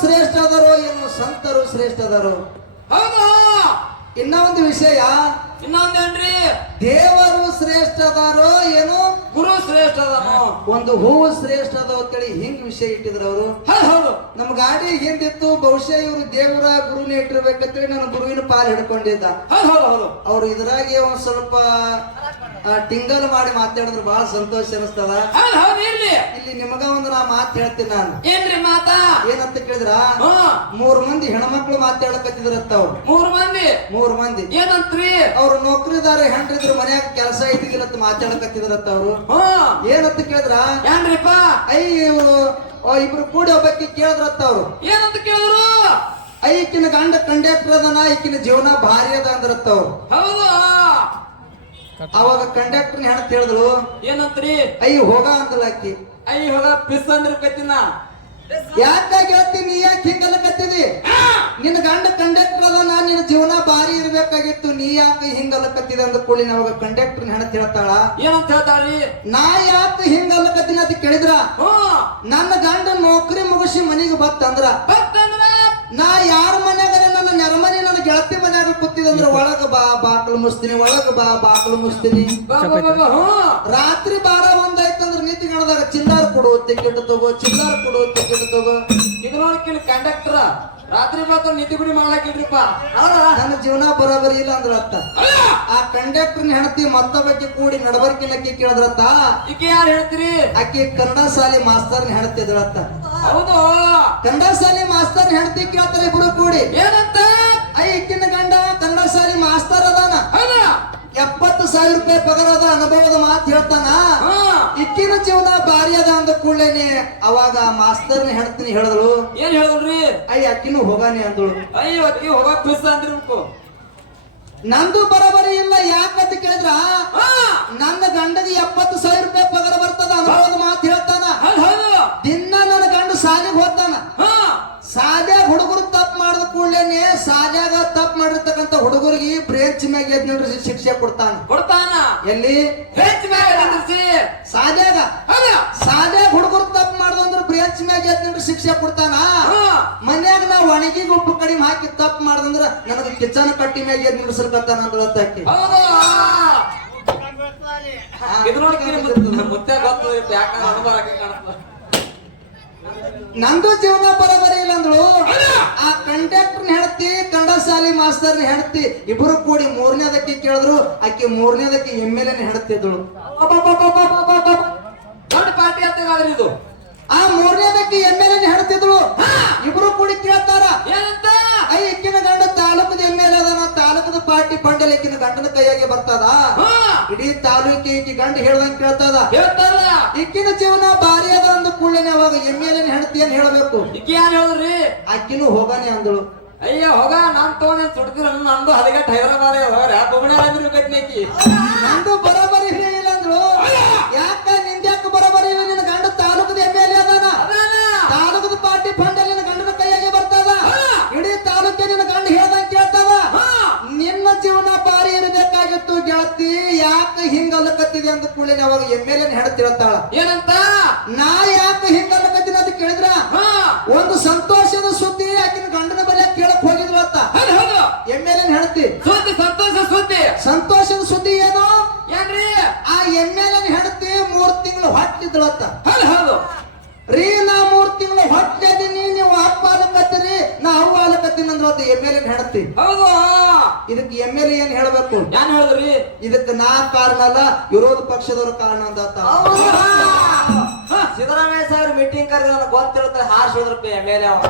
ಶ್ರೇಷ್ಠ ಅದರೋ ಏನು ಸಂತರು ಶ್ರೇಷ್ಠ ಅದರೋ? ಹೌದಾ? ಇನ್ನ ಒಂದು ವಿಷಯ, ಇನ್ನೊಂದೇನ್ರಿ? ದೇವರು ಶ್ರೇಷ್ಠ ಅದಾರೋ ಏನು ಗುರು ಶ್ರೇಷ್ಠ ಅದನು? ಒಂದು ಹೂವು ಶ್ರೇಷ್ಠ ಅದ ಅಂತೇಳಿ ಹಿಂಗ್ ವಿಷಯ ಇಟ್ಟಿದ್ರು ಅವರು. ಹೌದು. ನಮ್ ಗಾಡಿ ಹಿಂದಿತ್ತು, ಬಹುಶಃ ಇವರು ದೇವರ ಗುರುನೇ ಇಟ್ಟಿರ್ಬೇಕಂತೇಳಿ ನನ್ನ ಗುರುವಿನ ಪಾಲ್ ಹಿಡ್ಕೊಂಡಿದ್ದ. ಹೌದು. ಅವ್ರು ಇದ್ರಾಗೆ ಒಂದ್ ಸ್ವಲ್ಪ ಟಿಂಗಲ್ ಮಾಡಿ ಮಾತಾಡಿದ್ರು ಬಹಳ ಸಂತೋಷ ಅನಿಸ್ತದ. ಹೌದು ಇರ್ಲಿ. ಇಲ್ಲಿ ನಿಮಗ ಒಂದು ನಾ ಮಾತು ಹೇಳ್ತೀನಿ ನಾನು. ಏನ್ರಿ ಮಾತಾ? ಏನಂತ ಕೇಳಿದ್ರ, 3 ಮಂದಿ ಹೆಣ್ಮಕ್ಳು ಮಾತಾಡಕತ್ತಿದ್ರತ್ತ ಅವ್ರು. 3 ಮಂದಿ ಏನಂತ್ರಿ? ಅವ್ರು ನೌಕರಿದಾರ ಹೆಂಡ್ರಿದ್ರು, ಮನ್ಯಾಗ ಕೆಲಸ ಇದ್ದಿಲ್ಲತ್ತ ಮಾತಾಡಕತ್ತಿದ್ರತ್ತ ಅವ್ರು. ಏನಂತ ಕೇಳಿದ್ರ, ಏನ್ರಿಪ್ಪ? ಇಬ್ರು ಕೂಡಿ ಒಬ್ಬಕ್ಕೆ ಕೇಳಿದ್ರತ್ತ ಅವ್ರು. ಏನಂತ ಕೇಳಿದ್ರು? ಈಕಿನ ಗಂಡ ಕಂಡಕ್ಟರ್ ಅದನ, ಈಕಿನ ಜೀವನ ಭಾರಿ ಅದ ಅಂದ್ರತ್ತ ಅವ್ರು. ಹೌದು. ಅವಾಗ ಕಂಡಕ್ಟರ್ ಹೆಣ್ತಿ ಹೇಳಿದ್ರು, ಏನಂತ್ರಿ? ಹೋಗ ಅಂತಲ್ಲ ಆಕಿ. ಹೋಗ ಪಿಸ್ ಅಂದ್ರಕತ್ತಿನ. ಯಾಕಾಗ ಹೇಳ್ತೀನಿ, ನೀ ಯಾಕೆ ಹಿಂಗಲ್ಲಕತ್ತಿದಿ? ನಿನ್ನ ಗಂಡ ಕಂಡಕ್ಟರ್ ಅದನ, ನಿನ್ನ ಜೀವನ ಭಾರಿ ಇರ್ಬೇಕಾಗಿತ್ತು, ನೀ ಯಾಕೆ ಹಿಂಗಲ್ಲಕತ್ತಿದೆ ಅಂದ ಕೂಡಲಿ ಅವಾಗ ಕಂಡಕ್ಟರ್ ಹೆಣ್ತಿ ಹೇಳ್ತಾಳ, ಏನಂತ ಹೇಳ್ತಾರಿ? ನಾ ಯಾಕೆ ಹಿಂಗಲ್ಲಕತ್ತೀನಿ ಅಂತ ಕೇಳಿದ್ರ, ನನ್ನ ಗಂಡ ನೌಕರಿ ಮುಗಿಸಿ ಮನಿಗೆ ಬತ್ತಂದ್ರ ನಾ ಯಾರ ಮನ್ಯಾಗ ನನ್ನ ನೆರಮನೆ ನನ್ನ ಗೆಳತಿ ಮನ್ಯಾಗ ಕೂತಿದಂದ್ರ ಒಳಗ ಬಾ ಬಾಕ್ಲು ಮುಸ್ತೀನಿ, ಒಳಗ ಬಾ ಬಾಕ್ಲು ಮುಸ್ತೀನಿ. ರಾತ್ರಿ 12-1 ಆಯ್ತಂದ್ರ ನೀತಿ ಗಣದಾಗ ಚಿಲ್ಲಾರ ಕೊಡು ಟಿಕೆಟ್ ತಗೋ, ಚಿಲ್ಲಾರ ಕೊಡು ಟಿಕೆಟ್ ತಗೋ. ಇದು ನೋಡ್ಕಿಲ್ಲ ಕಂಡಕ್ಟರ್ ರಾತ್ರಿ ಮಾತ್ರ ನಿದ್ದೆ ಗುಡಿ ಮಾಡ್ಲಾಕಿದ್ರಿಪ್ಪ. ನನ್ನ ಜೀವನ ಬರೋಬರಿ ಇಲ್ಲ ಅಂದ್ರ ಅತ್ತ. ಆ ಕಂಡಕ್ಟರ್ ಹೆಣ್ತಿ ಮತ್ತೊಬ್ಬಕ್ಕೆ ಕೂಡಿ ನಡಬರ್ಕಿಲ್ಲಕ್ಕೆ ಕೇಳಿದ್ರತ್ತ. ಈಕೆ ಯಾರು ಹೇಳ್ತೀರಿ? ಆಕಿ ಕನ್ನಡ ಶಾಲೆ ಮಾಸ್ತರ್ ಹೆಣ್ತಿದ್ರತ್ತ. ಹೌದು. ಕನ್ನಡ ಶಾಲೆ ಮಾಸ್ತರ್ ಹೆಣ್ತಿ ಕೇಳ್ತಾರೆ ಇಬ್ರು ಕೂಡಿ. ಏನಂತ? ಈಕಿನ ಗಂಡ ಕನ್ನಡ ಶಾಲೆ ಮಾಸ್ತರ್ ಅದಾನ, 70,000 ರೂಪಾಯಿ ಪಗಾರ ಅದ, ಅನುಭವದ ಮಾತು ಹೇಳ್ತಾನ. ಇಕ್ಕಿನ ಜೀವನ ಭಾರಿ ಅದ ಅಂದ ಕೂಡಲೇನೆ ಅವಾಗ ಮಾಸ್ತರ್ನ ಹೆಣ್ತೀನಿ ಹೇಳಿದ್ರು. ಏನ್ ಹೇಳಿದ್ರಿ? ಅಕ್ಕಿನೂ ಹೋಗಾನೆ ಅಂದಳು. ಅಕ್ಕಿ ಹೋಗ ಪಿಸ್ ಅಂದ್ರಿಬೇಕು. ನಂದು ಬರೋಬರಿ ಇಲ್ಲ. ಯಾಕಂತ ಕೇಳಿದ್ರ, ನನ್ನ ಗಂಡಗೆ 70,000 ರೂಪಾಯಿ ಪಗಾರ ಬರ್ತದ, ಅನುಭವದ ಮಾತು ಹೇಳ್ತಾನ. ದಿನ ನನ್ನ ಗಂಡ ಶಾಲೆಗೆ ಹೋಗ್ತಾನ. ಶಾಲ್ಯಾಗ ಹುಡುಗರು ತಪ್ಪು ಮಾಡಿದ ಕೂಡಲೇನೆ ಶಾಲ್ಯಾಗ ತಪ್ಪು ಮಾಡಿರ್ತಕ್ಕಂಥ ಹುಡುಗರಿಗೆ ಬ್ರೇಂಚ್ ಮ್ಯಾಗ ಎದ್ದು ಶಿಕ್ಷೆ ಕೊಡ್ತಾನ. ಎಲ್ಲಿ? ಶಾಲ್ಯಾಗ ಹುಡುಗರು ತಪ್ಪು ಮಾಡಿದಂದ್ರ ಬ್ರೇಂಚ್ ಮ್ಯಾಗ ಎದ್ದು ಶಿಕ್ಷೆ ಕೊಡ್ತಾನ. ಮನ್ಯಾಗ ನಾ ಒಣಗಿಗೆ ಉಪ್ಪು ಕಡಿಮೆ ಹಾಕಿ ತಪ್ಪು ಮಾಡ್ದಂದ್ರ ನನಗೆ ಕಿಚನ್ ಕಟ್ಟಿ ಮ್ಯಾಗ ಎದ್ದು ನಿಡ್ಸಲ್ಕತ್ತಾನ ಅಂತ ಹೇಳ್ತಾಕಿ. ನಂದು ಜೀವನ ಬರೋಬರಿ ಇಲ್ಲ ಅಂದ್ಳು. ಆ ಕಂಡಕ್ಟರ್ ಹೆಣ್ತಿ ಕನ್ನಡ ಶಾಲೆ ಮಾಸ್ತರ್ ಹೆಣ್ತಿ ಇಬ್ರು ಕೂಡಿ 3ನೇದಕ್ಕೆ ಕೇಳಿದ್ರು. ಆಕಿ 3ನೇದಕ್ಕೆ MLA ಹೆಣ್ತಿದ್ಳು. ದೊಡ್ಡ ಪಾರ್ಟಿ ಆಗ್ತದೆ ಇದು. ಆ 3ನೇದಕ್ಕೆ MLA ಹೆಣ್ತಿದ್ಳು. ಇಬ್ರು ಕೂಡಿ ಕೇಳ್ತಾರ, ಏನಂತ? ಇಕ್ಕಿನ ಗಂಡ ತಾಲೂಕದ MLA ಅದನ, ತಾಲೂಕದ ಪಾರ್ಟಿ ಫಂಡ್ ಇಕ್ಕಿನ ಗಂಡನ ಕೈಯಾಗೆ ಬರ್ತದ, ಇಡೀ ತಾಲೂಕಿ ಈಕಿ ಗಂಡ ಹೇಳ್ದಂಗ ಕೇಳ್ತದ. ಇಕ್ಕಿನ ಜೀವನ ಭಾರಿ ಅದ ಅಂದ ಕೂಡಲೇನೆ ಅವಾಗ MLA ಹೆಣ್ತಿ ಏನ್ ಹೇಳ್ಬೇಕು? ಇಕ್ಕಿ ಯಾರು ಹೇಳಿದ್ರಿ? ಆಕಿನೂ ಹೋಗಾನೆ ಅಂದಳು. ಹೋಗ ನಾನ್ ತಗೊಂಡ್ ಸುಡ್ತೀರ, ನಂದು ಹದಗೆಟ್ಟ ಹೈದರಾಬಾದ್ ನಂದು ಬರೋಬರಿ ಇಲ್ಲ ಅಂದ್ರು. ಯಾಕ ನಿಂದ್ಯಾಕ ಬರೋಬರಿ ಇಲ್ಲ? ನಿನ್ನ ಗಂಡ ತಾಲೂಕದ MLA ಅದಾನ, ತಾಲೂಕದ ಪಾರ್ಟಿ ಫಂಡ್ ಅಲ್ಲಿ ನಿನ್ನ ಗಂಡನ ಕೈಯಾಗೆ ಬರ್ತದ, ಇಡೀ ತಾಲೂಕಿನ ನಿನ್ನ ಗಂಡ ಹೇಳ್ದಂಗ ಕೇಳ್ತದ. ನಿನ್ನ ಜೀವನ ಭಾರಿ ಇರಬೇಕಾಗಿತ್ತು ಗೆಳತಿ, ಯಾಕೆ ಹಿಂಗಲ್ಲಕತ್ತಿದೆ ಅಂತ ಕೂಡಲೇ ಅವಾಗ MLA ಹೇಳ್ತಿರ್ತಾಳ. ಏನಂತ? ನಾ ಯಾಕೆ ಹಿಂಗಲ್ಲಕತ್ತೀನಿ ಅಂತ ಕೇಳಿದ್ರ, ಒಂದು ಸಂತೋಷದ ಸುದ್ದಿ ಆಕಿನ ಗಂಡನ ಬಲ್ಯ ಕೇಳಕ್ ಹೋಗಿದ್ರು ಅಂತ MLA ಹೇಳ್ತಿ. ಸಂತೋಷದ ಸುದ್ದಿ ಏನು? ಏನ್ರಿ? ಆ MLA ಹೆಣ್ತಿ 3 ತಿಂಗಳು ಹೊಟ್ಟಿದ್ಳತ್ತ. ರೀ, ನಾ 3 ತಿಂಗಳು ಹೊಟ್ಟಿದೀನಿ, ನೀವು ಅಪ್ಪ ಆಲಕತ್ತೀರಿ, ನಾ ಅವ್ವ ಆಲಕತ್ತೀನಿ ಅಂದ್ರತ್ತ MLA ಹೆಣ್ತಿ. ಇದಕ್ಕೆ MLA ಏನ್ ಹೇಳ್ಬೇಕು? ಏನ್ ಹೇಳಿದ್ರಿ? ಇದಕ್ಕೆ ನಾ ಕಾರಣ ಅಲ್ಲ, ವಿರೋಧ ಪಕ್ಷದವ್ರ ಕಾರಣ ಅಂತ. ಸಿದ್ದರಾಮಯ್ಯ ಸಾಹೇಬ್ರು ಮೀಟಿಂಗ್ ಕರೆದ ಗೊತ್ತಿರುತ್ತೆ, ಹಾರಿಸೋದ್ರಪ್ಪ MLA ಅವ.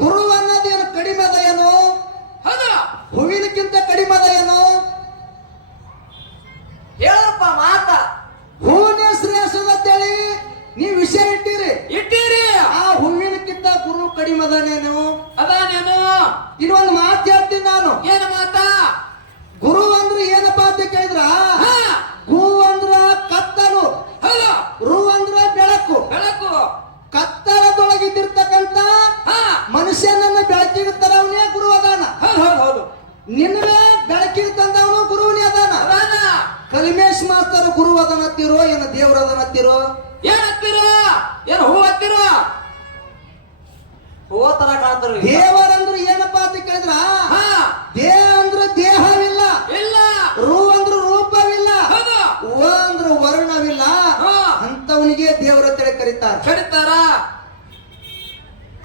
ಗುರು ಅನ್ನೋದೇನು ಕಡಿಮೆ ಅದ ಏನು? ಹೂವಿನಕ್ಕಿಂತ ಕಡಿಮೆ ಅದ ಏನು? ಹೇಳಪ್ಪ ಮಾತ. ಹೂವಿನ ಶ್ರೇಷ್ಠ ಅಂತೇಳಿ ನೀವು ವಿಷಯ ಇಟ್ಟಿರಿ. ಆ ಹೂವಿನಕ್ಕಿಂತ ಗುರು ಕಡಿಮೆ ಅದಾನೇನು? ಇನ್ನೊಂದು ಮಾತು ಹೇಳ್ತೀನಿ ನಾನು. ಏನು ಮಾತ? ಗುರು ಅಂದ್ರೆ ಏನಪ್ಪಾ ಅಂತ ಕೇಳಿದ್ರ, ಹೂ ಅಂದ್ರ ಕತ್ತಲು, ರು ಅಂದ್ರ ಬೆಳಕು. ಕತ್ತಲದೊಳಗಿದ್ದಿರ್ತಕ್ಕಂತ ಮನುಷ್ಯನನ್ನ ಬೆಳಕಿಗೆ ತರವನೇ ಗುರು ಅದಾನ. ನಿನ್ನ ಬೆಳಕಿಗೆ ತಂದವನು ಗುರುವನೇ ಅದಾನ. ಕಲಿಮೇಶ್ ಮಾಸ್ತರ್ ಗುರು ಅದನ್ನತ್ತಿರೋ, ಏನು ದೇವ್ರ ಅದನ್ನತ್ತಿರೋ? ಏನತ್ತಿರೋ? ಏನು ಹೂ ಹತ್ತಿರೋ? ಹೂವ ತರ ಕಾಣ್ತಾರ ದೇವರಂದ್ರೆ ಏನಪ್ಪಾ ಅಂತ ಕೇಳಿದ್ರ ದೇಹ ಅಂದ್ರೆ ದೇಹವಿಲ್ಲ, ಇಲ್ಲ ರೂ ಅಂದ್ರೆ ರೂಪವಿಲ್ಲ, ಹೌದು ವ ಅಂದ್ರೆ ವರ್ಣವಿಲ್ಲ, ಅಂತವನಿಗೆ ದೇವರ ತಲೆ ಕರೀತಾರೆ. ಕಡಿತಾರ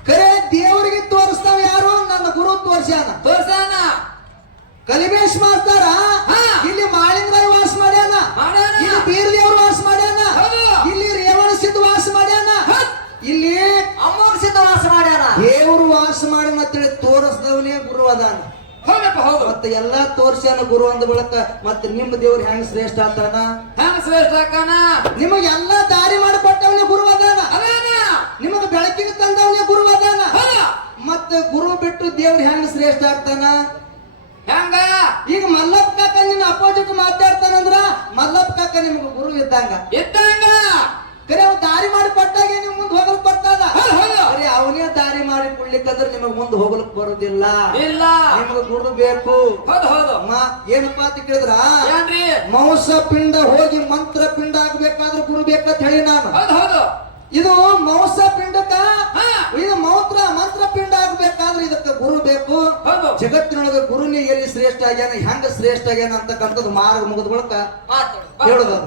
ಕರೆ ದೇವರಿಗೆ ತೋರಿಸ್ತಾವ ಯಾರು? ನನ್ನ ಗುರು ತೋರ್ಸ್ಯಾನ. ತೋರ್ಸಾನ ಕಲಿಮೇಶ್ ಮಾಸ್ತರ ಇಲ್ಲಿ ಮಾಳಿಂಗರಾಯ್ ವಾಸ ಮಾಡ್ಯಾನ, ಮಾಡ್ಯಾನ. ಇಲ್ಲಿ ಬೀರ್ ದೇವ್ರು ವಾಸ ಮಾಡ್ಯಾನ, ಹೌದು. ಇಲ್ಲಿ ರೇವಣ ಸಿದ್ಧ ವಾಸ ಮಾಡ್ಯಾನ, ಇಲ್ಲಿ ಅಮ್ಮೋಗ ಸಿದ್ಧ ವಾಸ ಮಾಡ್ಯಾನ. ದೇವರು ವಾಸ ಮಾಡ್ಯಾನ ಅಂತೇಳಿ ತೋರಿಸ್ದವನೇ ಗುರು ಅದಾನ. ಹೌದಪ್ಪ ಹೌದು. ಮತ್ತೆ ಎಲ್ಲಾ ತೋರ್ಸ್ಯಾನ ಗುರು ಅಂದ ಬಳಕ ಮತ್ತೆ ನಿಮ್ಮ ದೇವ್ರು ಹೆಂಗ್ ಶ್ರೇಷ್ಠ ಆತಾನ? ಹೆಂಗ್ ಶ್ರೇಷ್ಠ ಅಕ್ಕನ? ನಿಮಗ್ ಎಲ್ಲಾ ದಾರಿ ಮಾಡಿಕೊಟ್ಟವನೇ ಗುರು ಅದಾನ, ಅದೇನ ನಿಮಗ ಬೆಳಕಿಗೆ ತಂದವನೇ ಗುರು ಅದಾನ. ಹೌದು. ಮತ್ತೆ ಗುರು ಬಿಟ್ಟು ದೇವ್ರು ಹೆಂಗ್ ಶ್ರೇಷ್ಠ ಆಗ್ತಾನ? ಹೆಂಗ? ಈಗ ಮಲ್ಲಪ್ಪ ಕಾಕ ನಿನ್ನ ಅಪೋಸಿಟ್ ಮಾತಾಡ್ತಾನಂದ್ರ ಮಲ್ಲಪ್ಪ ಕಾಕ ನಿಮ್ಗೆ ಗುರು ಇದ್ದಂಗ. ಇದ್ದಂಗ ಕರೆ ಅವ್ ದಾರಿ ಮಾಡಿ ಕೊಟ್ಟಾಗ ನಿಮ್ ಮುಂದೆ ಹೋಗಲ್ ಬರ್ತದ. ಹೌದು. ಕರೆ ಅವನೇ ದಾರಿ ಮಾಡಿ ಕೊಡ್ಲಿಕ್ಕಂದ್ರೆ ನಿಮಗ್ ಮುಂದೆ ಹೋಗ್ಲಿಕ್ ಬರೋದಿಲ್ಲ. ಇಲ್ಲ ನಿಮ್ಗೆ ಗುರು ಬೇಕು. ಹೌದು ಹೌದು. ಏನಪ್ಪಾ ಅಂತ ಕೇಳಿದ್ರ ಏನ್ರಿ? ಮಾಂಸ ಪಿಂಡ ಹೋಗಿ ಮಂತ್ರ ಪಿಂಡ ಆಗ್ಬೇಕಾದ್ರೆ ಗುರು ಬೇಕಂತ ಹೇಳಿ ನಾನು. ಹೌದು ಹೌದು. ಇದು ಮಾಂಸ ಪಿಂಡಕ್ಕ ಹಾ. ಇದು ಮಂತ್ರ ಪಿಂಡ ಆಗ್ಬೇಕಾದ್ರೆ ಇದಕ್ಕೆ ಗುರು ಬೇಕು. ಹೌದು. ಜಗತ್ತಿನೊಳಗೆ ಗುರುನೇ ಎಲ್ಲಿ ಶ್ರೇಷ್ಠ ಆಗ್ಯಾನ, ಹೆಂಗ ಶ್ರೇಷ್ಠ ಆಗ್ಯಾನ ಅಂತಕ್ಕಂಥದ್ದು ಮಾರ್ಗ ಮುಗಿದ ಬಳಕ ಮಾತಾಡು. ಹೇಳುದು.